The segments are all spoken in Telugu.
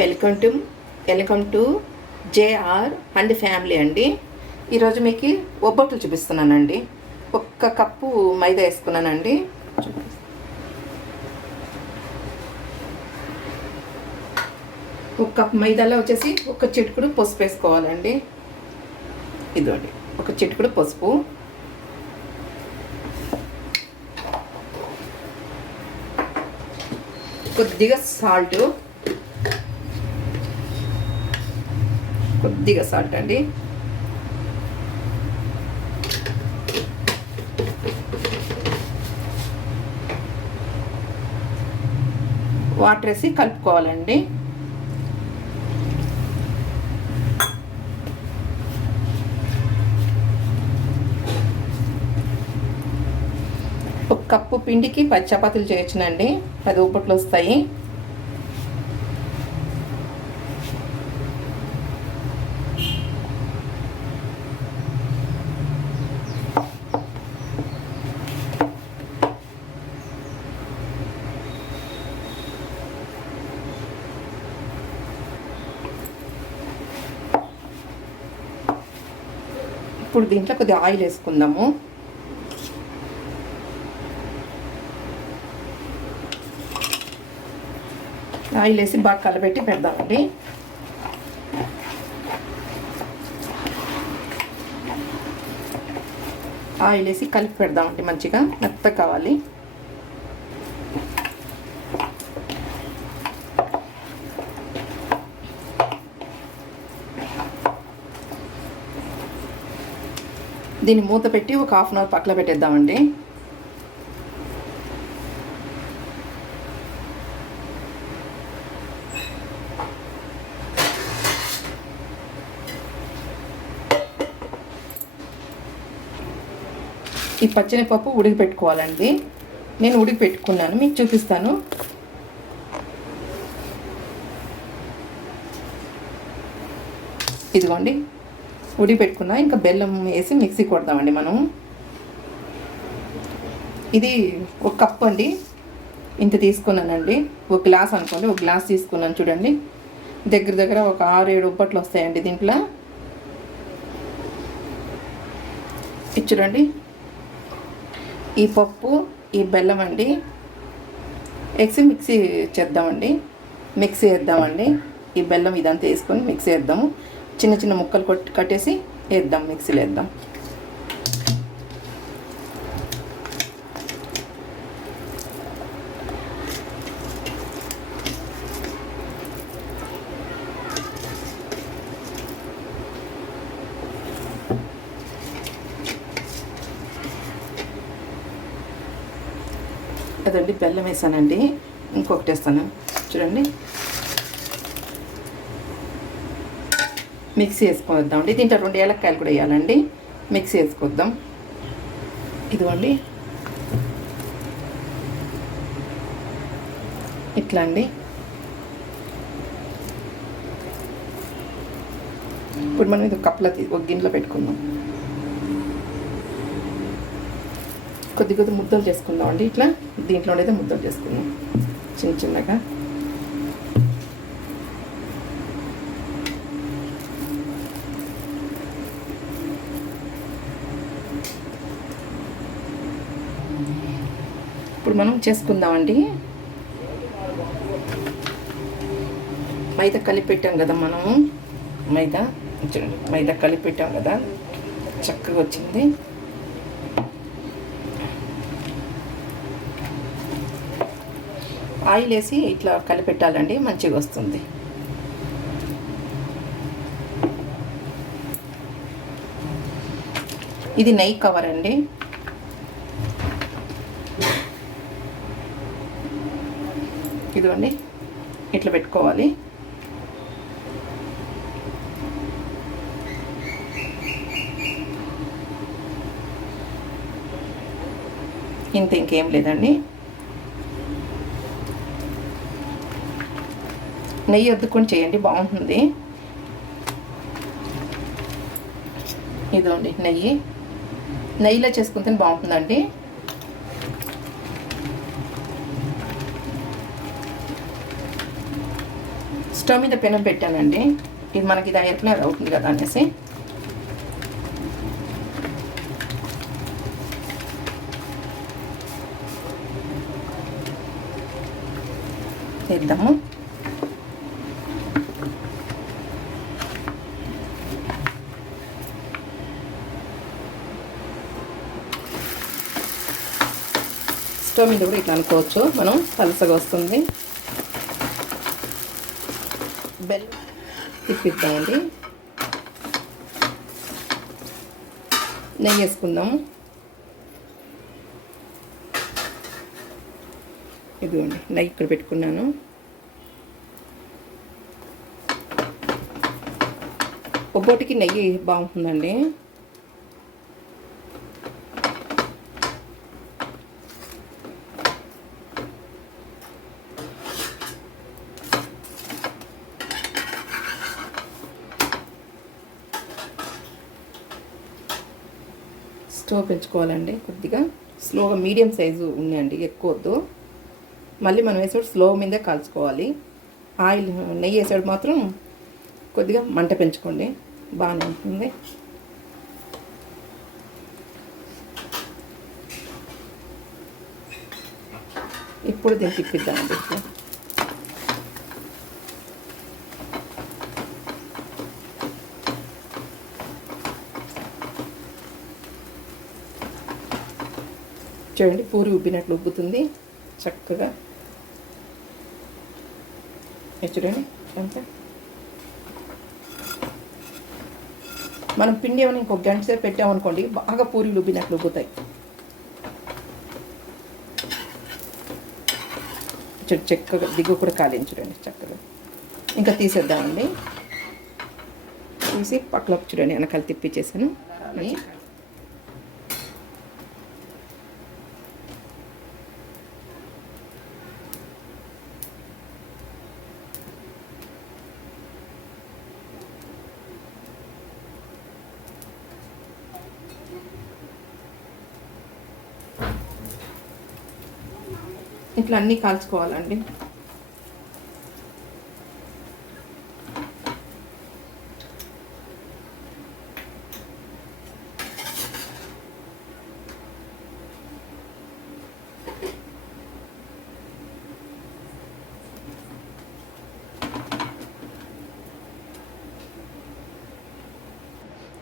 Welcome to welcome to JR and family అండి. ఈరోజు మీకు ఒబ్బట్లు చూపిస్తున్నానండి. ఒక్క కప్పు మైదా వేసుకున్నానండి. ఒక కప్పు మైదాలో వచ్చేసి ఒక చిటికెడు పసుపు వేసుకోవాలండి. ఇదిగోండి ఒక చిటికెడు పసుపు, కొద్దిగా సాల్ట్, కొద్దిగా సాల్ట్ అండి, వాటర్ వేసి కలుపుకోవాలండి. ఒక కప్పు పిండికి 10 చపాతీలు చేయొచ్చునండి, 10 ఉప్పట్లు వస్తాయి. ఇప్పుడు దీంట్లో కొద్దిగా ఆయిల్ వేసుకుందాము. ఆయిల్ వేసి బాగా కలబెట్టి పెడదామండి. ఆయిల్ వేసి కలిపి పెడదామండి. మంచిగా మెత్తగా కావాలి. దీన్ని మూత పెట్టి ఒక హాఫ్ అన్ అవర్ పక్కన పెట్టేద్దామండి. ఈ పచ్చనిపప్పు ఉడికి పెట్టుకోవాలండి. నేను ఉడికి పెట్టుకున్నాను, మీకు చూపిస్తాను. ఇదిగోండి ఉడికి పెట్టుకున్నా. ఇంకా బెల్లం వేసి మిక్సీ కొడదామండి మనం. ఇది ఒక కప్పు అండి, ఇంత తీసుకున్నానండి. ఒక గ్లాస్ అనుకోండి, ఒక గ్లాస్ తీసుకున్నాను చూడండి. దగ్గర దగ్గర ఒక 6-7 ఉప్పట్లు వస్తాయండి దీంట్లో. ఇది చూడండి, ఈ పప్పు ఈ బెల్లం అండి ఎగ్స్ మిక్సీ చేద్దామండి. మిక్సీ వేద్దామండి. ఈ బెల్లం ఇదంతా వేసుకొని మిక్సీ వేద్దాము. చిన్న చిన్న ముక్కలు కట్టేసి వేద్దాం, మిక్సీలో వేద్దాం. అదండి బెల్లం వేసానండి. ఇంకొకటి వేస్తాను చూడండి. మిక్సీ వేసుకొద్దామండి. దీంట్లో 2 ఏలక్కాయలు కూడా వేయాలండి. మిక్సీ వేసుకొద్దాం. ఇదిగోండి ఇట్లా అండి. ఇప్పుడు మనం ఇది కప్లో ఒక గిన్నెలో పెట్టుకుందాం. కొద్ది కొద్ది ముద్దలు చేసుకుందాం అండి. ఇట్లా దీంట్లోనైతే ముద్దలు చేసుకుందాం చిన్న చిన్నగా. ఇప్పుడు మనం చేసుకుందామండి. మైదా కలిపి పెట్టాం కదా మనము. మైదా కలిపి పెట్టాం కదా, చక్కగా వచ్చింది. ఆయిల్ వేసి ఇట్లా కలిపెట్టాలండి, మంచిగా వస్తుంది. ఇది నెయ్యి కవర్ అండి. ఇదిగోండి ఇట్లా పెట్టుకోవాలి. ఇంకేం లేదండి. నెయ్యి అద్దుకొని చేయండి, బాగుంటుంది. ఇదిగోండి నెయ్యిలో చేసుకుంటే బాగుంటుందండి. స్టవ్ మీద పెనం పెట్టానండి. ఇది మనకి ఇది ఎయిర్ అవుతుంది కదా అనేసి. వేద్దాము. స్టవ్ మీద కూడా ఇట్లా అనుకోవచ్చు మనం, పలసగా వస్తుంది. బెల్లం తిప్పిద్దామండి. నెయ్యి వేసుకుందాము. ఇదిగోండి నెయ్యి ఇక్కడ పెట్టుకున్నాను. ఒబ్బోటికి నెయ్యి బాగుంటుందండి. స్టవ్ పెంచుకోవాలండి. కొద్దిగా స్లోగా, మీడియం సైజు ఉన్నాయండి, ఎక్కువ వద్దు. మళ్ళీ మనం వేసేప్పుడు స్లో మీదే కాల్చుకోవాలి. ఆయిల్ నెయ్యి వేసేప్పుడు మాత్రం కొద్దిగా మంట పెంచుకోండి, బాగానే ఉంటుంది. ఇప్పుడు దీన్ని తిప్పిద్దామండి. చూడండి పూరి ఉబ్బినట్లు ఉబ్బుతుంది చక్కగా. చూడండి ఎంత మనం పిండి ఏమైనా ఇంకొక గంట సేపు పెట్టామనుకోండి, బాగా పూరీలు ఉబ్బినట్లు ఉబ్బుతాయి. చక్కగా దిగు కూడా కాలేని చూడండి చక్కగా. ఇంకా తీసేద్దామండి. తీసి పక్కలోకి చూడండి వెనకాల తిప్పిచ్చేసాను. ఇట్లా అన్నీ కాల్చుకోవాలండి.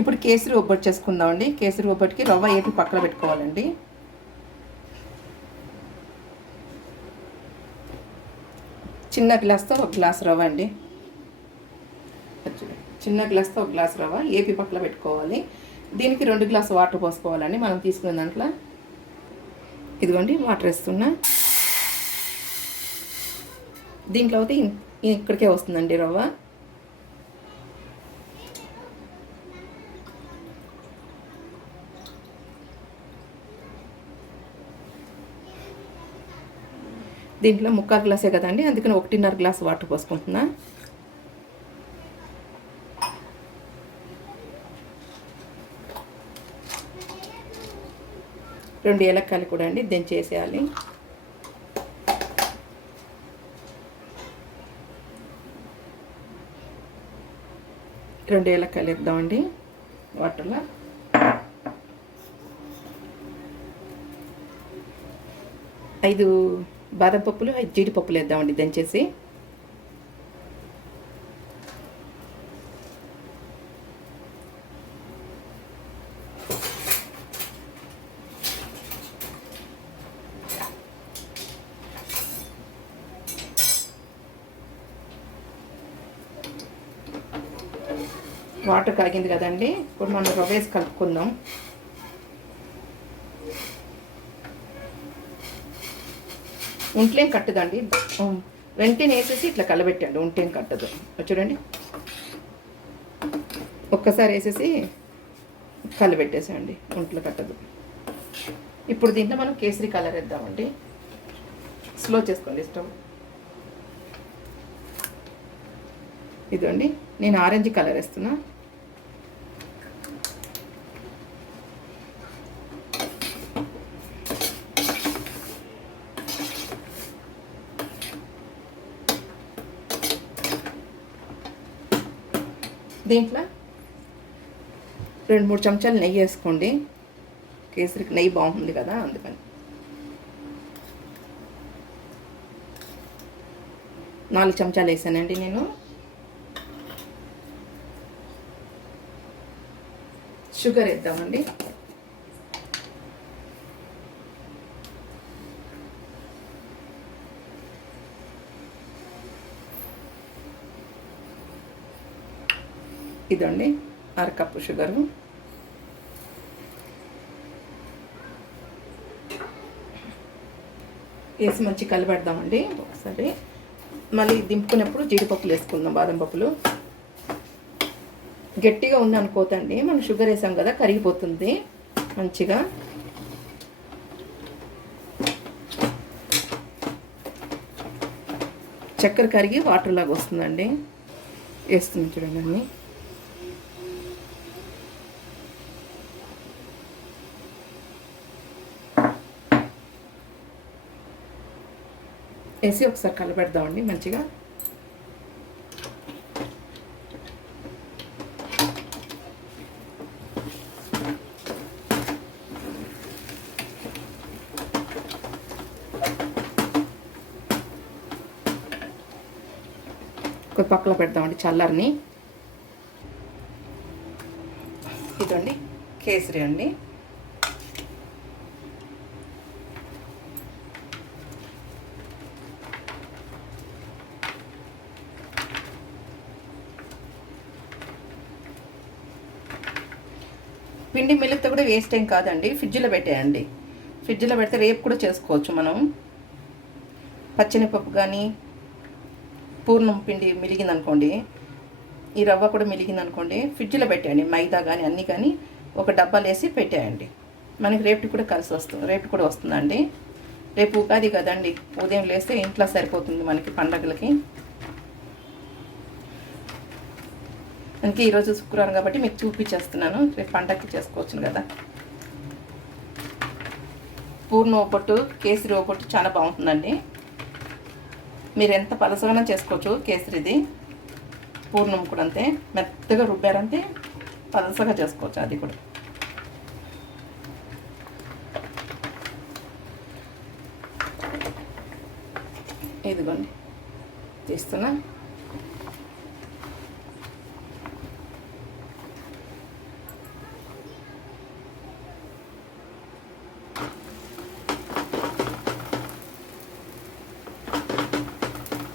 ఇప్పుడు కేసరి ఒబ్బట్టు చేసుకుందామండి. కేసరి ఒబ్బట్టుకి రవ్వ ఏపి పక్కన పెట్టుకోవాలండి. చిన్న గ్లాస్తో ఒక గ్లాస్ రవ్వ అండి. చిన్న గ్లాస్తో ఒక గ్లాస్ రవ్వ ఏపి పక్కన పెట్టుకోవాలి. దీనికి 2 గ్లాసు వాటర్ పోసుకోవాలండి మనం తీసుకునే దాంట్లో. ఇదిగోండి వాటర్ వేస్తున్నా. దీంట్లో అయితే ఇక్కడికే వస్తుందండి రవ్వ. దీంట్లో 3/4 గ్లాసే కదండి, అందుకని 1.5 గ్లాస్ వాటర్ పోసుకుంటున్నా. రెండు ఏలక్కాయలు కూడా అండి దంచేసేయాలి. రెండు ఏలక్కాయలు వేద్దామండి వాటర్లో. ఐదు బాదం పప్పులు, 5 జీడిపప్పులు వేద్దామండి దంచేసి. వాటర్ కాగింది కదండి, ఇప్పుడు మనం రవ్వ వేసి కలుపుకుందాం. ఉంటేం కట్టదండి, వెంటనే వేసేసి ఇట్లా కలబెట్టండి, ఉంటేం కట్టదు. చూడండి ఒక్కసారి వేసేసి కలబెట్టేసేయండి, ఒంట్లో కట్టదు. ఇప్పుడు దీంట్లో మనం కేసరి కలర్ వేద్దామండి. స్లో చేసుకోండి స్టవ్. ఇదండి నేను ఆరెంజ్ కలర్ వేస్తున్నా. దీంట్లో 2-3 చెంచాలు నెయ్యి వేసుకోండి. కేసరికి నెయ్యి బాగుంటుంది కదా, అందుకని 4 చెంచాలు వేసానండి నేను. షుగర్ వేద్దామండి. ఇదండి 1/2 కప్పు షుగరు. వేసి మంచి కలిపెడదామండి ఒకసారి. మళ్ళీ దింపుకునేప్పుడు జీడిపప్పులు వేసుకుందాం, బాదం పప్పులు. గట్టిగా ఉంది అనుకోతండి, మనం షుగర్ వేసాం కదా, కరిగిపోతుంది మంచిగా. చక్కెర కరిగి వాటర్ లాగా వస్తుందండి. వేస్తుంది చూడండి అన్నీ. వేసి ఒకసారి కలపెడదామండి మంచిగా. ఒక పక్కలో పెడదామండి చల్లారిని. ఇదండి కేసరి అండి. పిండి మిల్లితో కూడా వేస్ట్ ఏం కాదండి, ఫ్రిడ్జ్లో పెట్టేయండి. ఫ్రిడ్జ్లో పెడితే రేపు కూడా చేసుకోవచ్చు మనం. పచ్చనిపప్పు కానీ పూర్ణం పిండి మిలిగిందనుకోండి, ఈ రవ్వ కూడా మిలిగిందనుకోండి, ఫ్రిడ్జ్లో పెట్టేయండి. మైదా కానీ అన్నీ కానీ ఒక డబ్బాలు వేసి పెట్టేయండి. మనకి రేపు కూడా కలిసి వస్తుంది, రేపు కూడా వస్తుందండి. రేపు ఉగాది కదండి, ఉదయం లేస్తే ఇంట్లో సరిపోతుంది మనకి పండగలకి. అందుకే ఈరోజు శుక్రవారం కాబట్టి మీకు చూపించేస్తున్నాను, రేపు పండగకి చేసుకోవచ్చు కదా. పూర్ణ ఒబ్బట్టు, కేసరి ఒబ్బట్టు చాలా బాగుంటుందండి. మీరు ఎంత పలసగానే చేసుకోవచ్చు కేసరిది. పూర్ణం కూడా అంతే, మెత్తగా రుబ్బారంతే పలసగా చేసుకోవచ్చు అది కూడా. ఇదిగోండి తీస్తున్నా.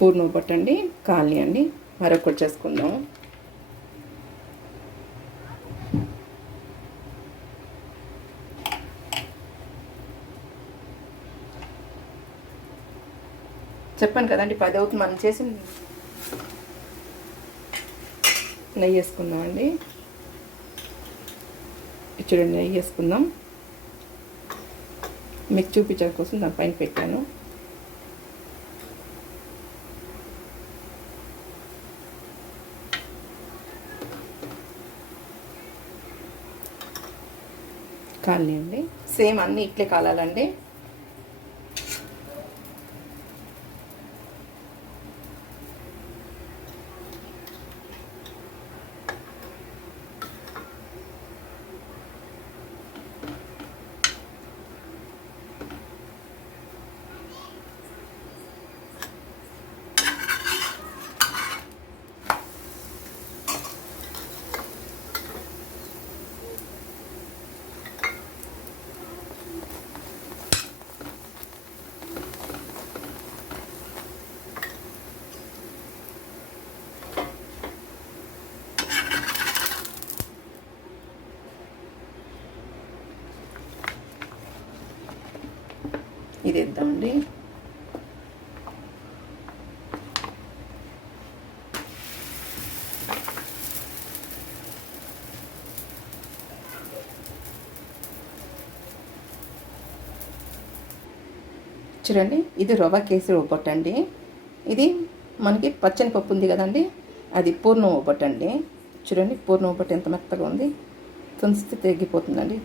పూర్ణ పట్టండి, కాలనీ అండి, మరొకటి చేసుకుందాం. చెప్పాను కదండి 10 అవుతుంది మనం చేసి. నెయ్యి వేసుకుందామండి. చూడండి నెయ్యి వేసుకుందాం, మీకు చూపించడం కోసం దానిపైన పెట్టాను. కాలండి, సేమ్ అన్నీ ఇట్లే కాలాలండి. ఇది ఇద్దామండి. చూడండి ఇది రవ్వ కేసరి ఒబ్బట్టు అండి. ఇది మనకి పచ్చని పప్పు ఉంది కదండి, అది పూర్ణం ఒబ్బట్టు అండి. చూడండి పూర్ణం ఒబ్బట్టు ఎంత మెత్తగా ఉంది, తుంచితే తెగిపోతుందండి.